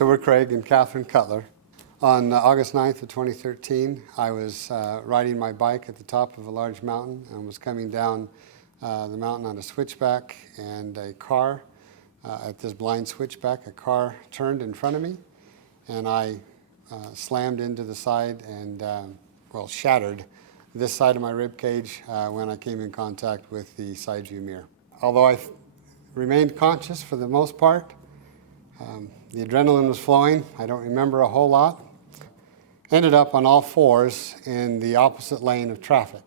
So we're Craig and Catherine Cutler. On August 9th of 2013, I was riding my bike at the top of a large mountain and was coming down the mountain on a switchback, and a car, at this blind switchback, a car turned in front of me, and I slammed into the side and, shattered this side of my rib cage when I came in contact with the side view mirror. Although I remained conscious for the most part, the adrenaline was flowing. I don't remember a whole lot. Ended up on all fours in the opposite lane of traffic.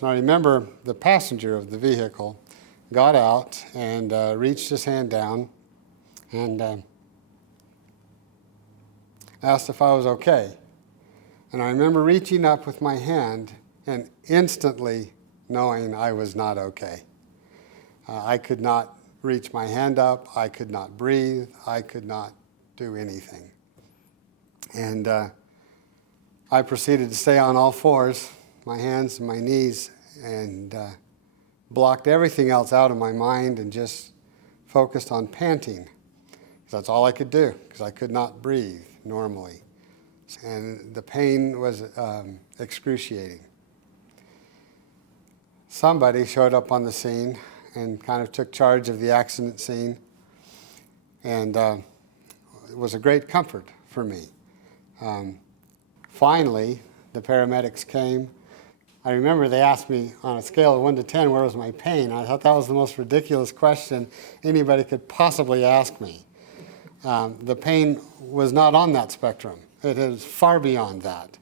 And I remember the passenger of the vehicle got out and reached his hand down and asked if I was okay. And I remember reaching up with my hand and instantly knowing I was not okay. I could not reach my hand up, I could not breathe, I could not do anything. And I proceeded to stay on all fours, my hands and my knees, and blocked everything else out of my mind and just focused on panting. That's all I could do, because I could not breathe normally. And the pain was excruciating. Somebody showed up on the scene and kind of took charge of the accident scene, and it was a great comfort for me. Finally, the paramedics came. I remember they asked me on a scale of 1 to 10, where was my pain? I thought that was the most ridiculous question anybody could possibly ask me. The pain was not on that spectrum. It is far beyond that.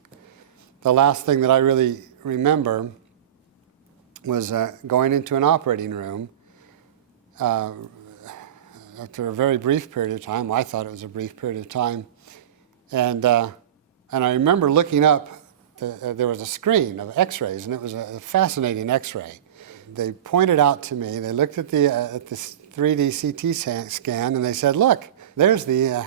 The last thing that I really remember was going into an operating room after a very brief period of time. I thought it was a brief period of time. And I remember looking up, there was a screen of x-rays, and it was a fascinating x-ray. They pointed out to me, they looked at this 3D CT scan, and they said, look, there's the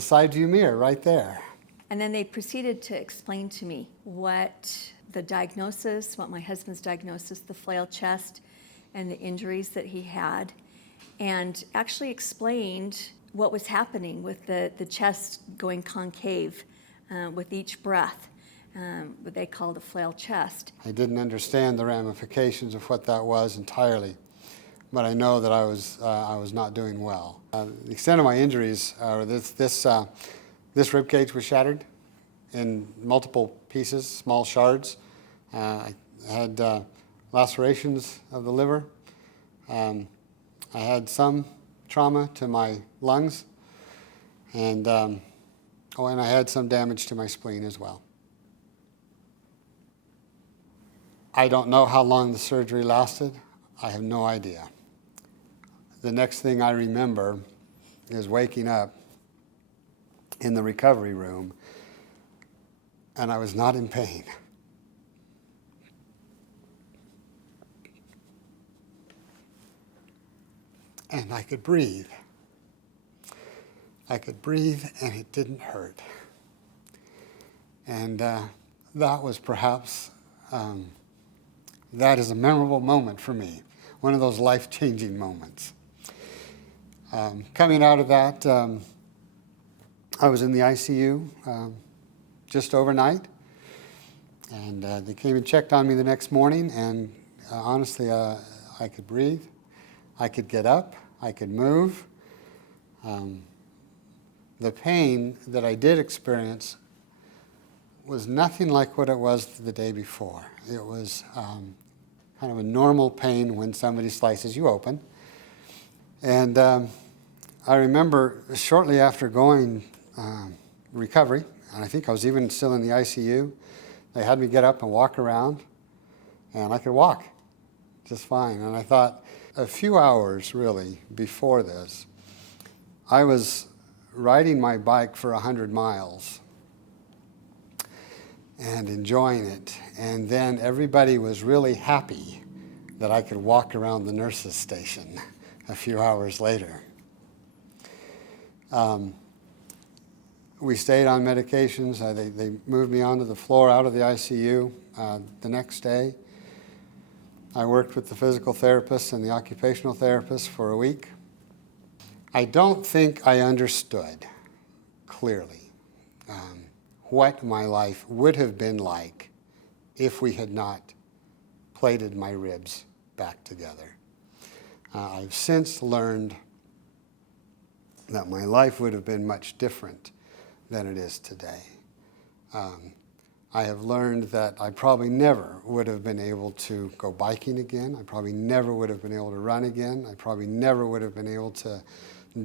side view mirror right there. And then they proceeded to explain to me what my husband's diagnosis, the flail chest, and the injuries that he had, and actually explained what was happening with the chest going concave with each breath, what they called a flail chest. I didn't understand the ramifications of what that was entirely, but I know that I was not doing well. The extent of my injuries are this rib cage was shattered in multiple pieces, small shards. I had lacerations of the liver. I had some trauma to my lungs, and I had some damage to my spleen as well. I don't know how long the surgery lasted. I have no idea. The next thing I remember is waking up in the recovery room, and I was not in pain. And I could breathe. I could breathe, and it didn't hurt. And that was perhaps, that is a memorable moment for me, one of those life-changing moments. Coming out of that, I was in the ICU just overnight, and they came and checked on me the next morning, and honestly, I could breathe, I could get up, I could move. The pain that I did experience was nothing like what it was the day before. It was kind of a normal pain when somebody slices you open. And I remember shortly after going recovery, and I think I was even still in the ICU, they had me get up and walk around, and I could walk just fine. And I thought, a few hours really before this, I was riding my bike for 100 miles and enjoying it. And then everybody was really happy that I could walk around the nurses' station a few hours later. We stayed on medications. They moved me onto the floor out of the ICU the next day. I worked with the physical therapist and the occupational therapist for a week. I don't think I understood clearly what my life would have been like if we had not plated my ribs back together. I've since learned that my life would have been much different than it is today. I have learned that I probably never would have been able to go biking again. I probably never would have been able to run again. I probably never would have been able to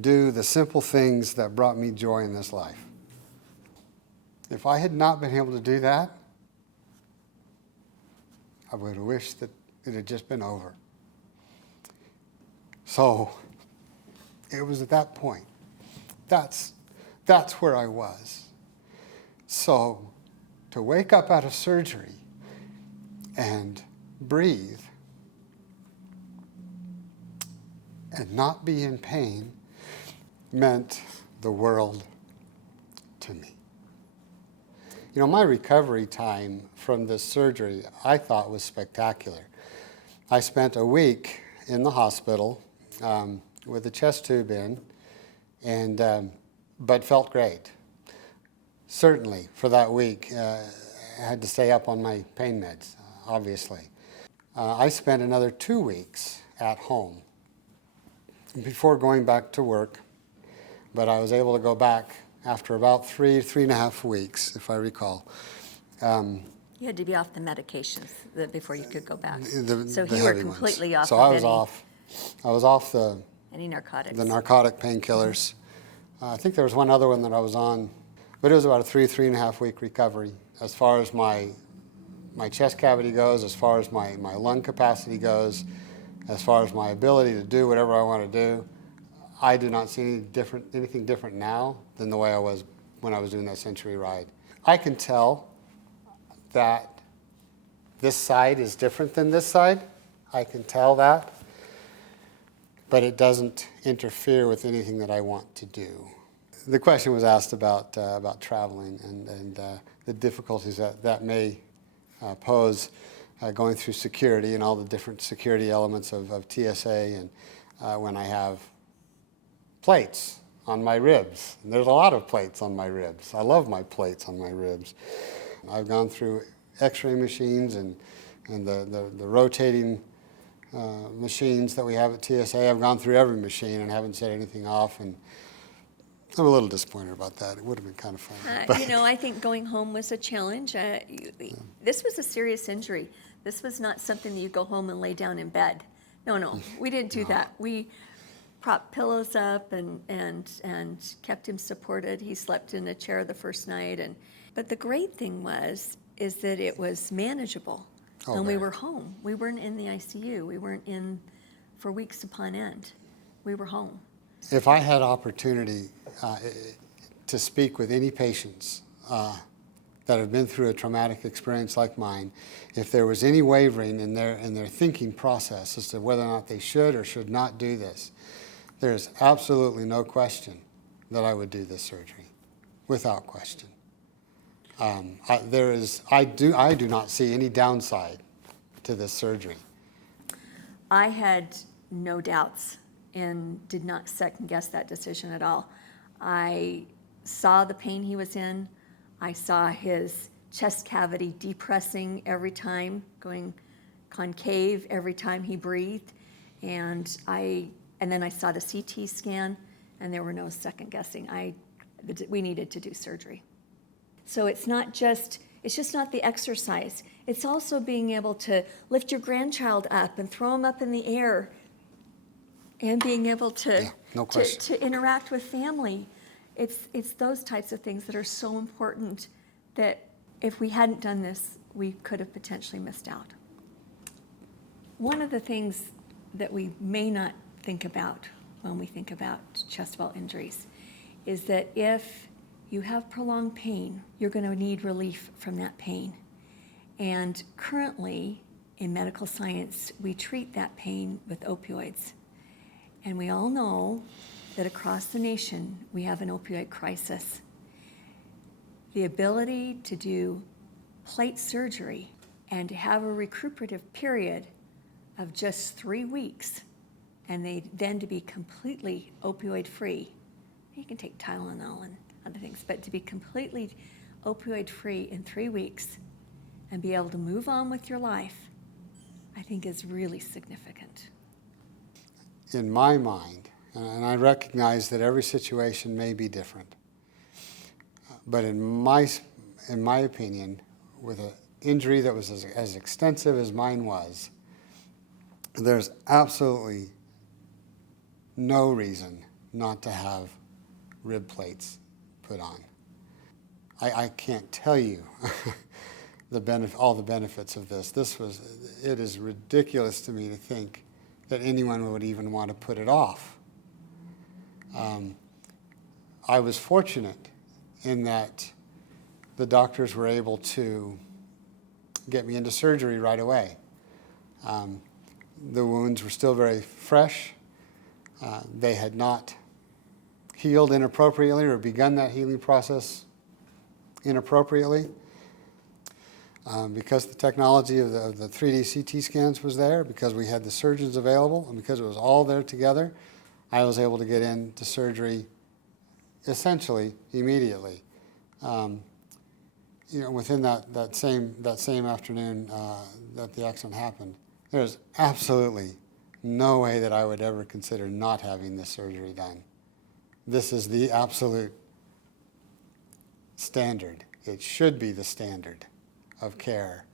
do the simple things that brought me joy in this life. If I had not been able to do that, I would have wished that it had just been over. So it was at that point. That's where I was. So to wake up out of surgery and breathe and not be in pain meant the world to me. You know, my recovery time from this surgery I thought was spectacular. I spent a week in the hospital with a chest tube in, but felt great. Certainly, for that week, I had to stay up on my pain meds, obviously. I spent another 2 weeks at home before going back to work, but I was able to go back after about 3.5 weeks, if I recall. You had to be off the medications before you could go back. So the you were heavy ones. completely off So of I was off any narcotics. the narcotic painkillers. I think there was one other one that I was on, but it was about a 3.5 week recovery as far as my chest cavity goes, as far as my lung capacity goes, as far as my ability to do whatever I want to do. I do not see anything different now than the way I was when I was doing that Century ride. I can tell that this side is different than this side. I can tell that. But it doesn't interfere with anything that I want to do. The question was asked about traveling and the difficulties that may pose going through security and all the different security elements of TSA and when I have plates on my ribs. And there's a lot of plates on my ribs. I love my plates on my ribs. I've gone through X-ray machines and the rotating machines that we have at TSA. I've gone through every machine and haven't set anything off, and I'm a little disappointed about that. It would have been kind of fun. You know, I think going home was a challenge. This was a serious injury. This was not something that you go home and lay down in bed. No, we didn't do that. We propped pillows up and kept him supported. He slept in a chair the first night, but the great thing is that it was manageable. And we were home. We weren't in the ICU. We weren't in for weeks upon end. We were home. If I had opportunity to speak with any patients that have been through a traumatic experience like mine, if there was any wavering in their thinking process as to whether or not they should or should not do this, there's absolutely no question that I would do this surgery, without question. I do not see any downside to this surgery. I had no doubts and did not second guess that decision at all. I saw the pain he was in. I saw his chest cavity depressing every time, going concave every time he breathed. And then I saw the CT scan, and there were no second guessing. We needed to do surgery. So it's just not the exercise. It's also being able to lift your grandchild up and throw him up in the air and being able to interact with family. It's those types of things that are so important that if we hadn't done this, we could have potentially missed out. One of the things that we may not think about when we think about chest wall injuries is that if you have prolonged pain, you're going to need relief from that pain. And currently, in medical science, we treat that pain with opioids. And we all know that across the nation, we have an opioid crisis. The ability to do plate surgery and to have a recuperative period of just 3 weeks, and then to be completely opioid-free. You can take Tylenol and other things, but to be completely opioid-free in 3 weeks and be able to move on with your life, I think is really significant. In my mind, and I recognize that every situation may be different, but in my opinion, with an injury that was as extensive as mine was, there's absolutely no reason not to have rib plates put on. I can't tell you all the benefits of this. It is ridiculous to me to think that anyone would even want to put it off. I was fortunate in that the doctors were able to get me into surgery right away. The wounds were still very fresh. They had not healed inappropriately or begun that healing process inappropriately. Because the technology of the 3D CT scans was there, because we had the surgeons available, and because it was all there together, I was able to get into surgery essentially immediately. Within that same afternoon that the accident happened, there's absolutely no way that I would ever consider not having this surgery done. This is the absolute standard. It should be the standard of care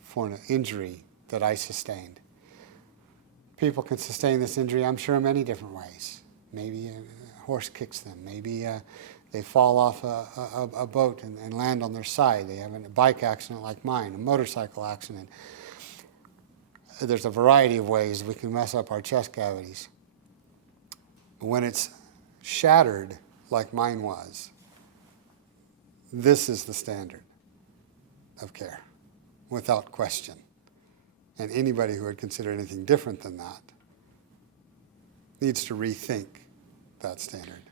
for an injury that I sustained. People can sustain this injury, I'm sure, in many different ways. Maybe a horse kicks them. Maybe they fall off a boat and land on their side. They have a bike accident like mine, a motorcycle accident. There's a variety of ways we can mess up our chest cavities. When it's shattered like mine was, this is the standard of care, without question. And anybody who would consider anything different than that needs to rethink that standard.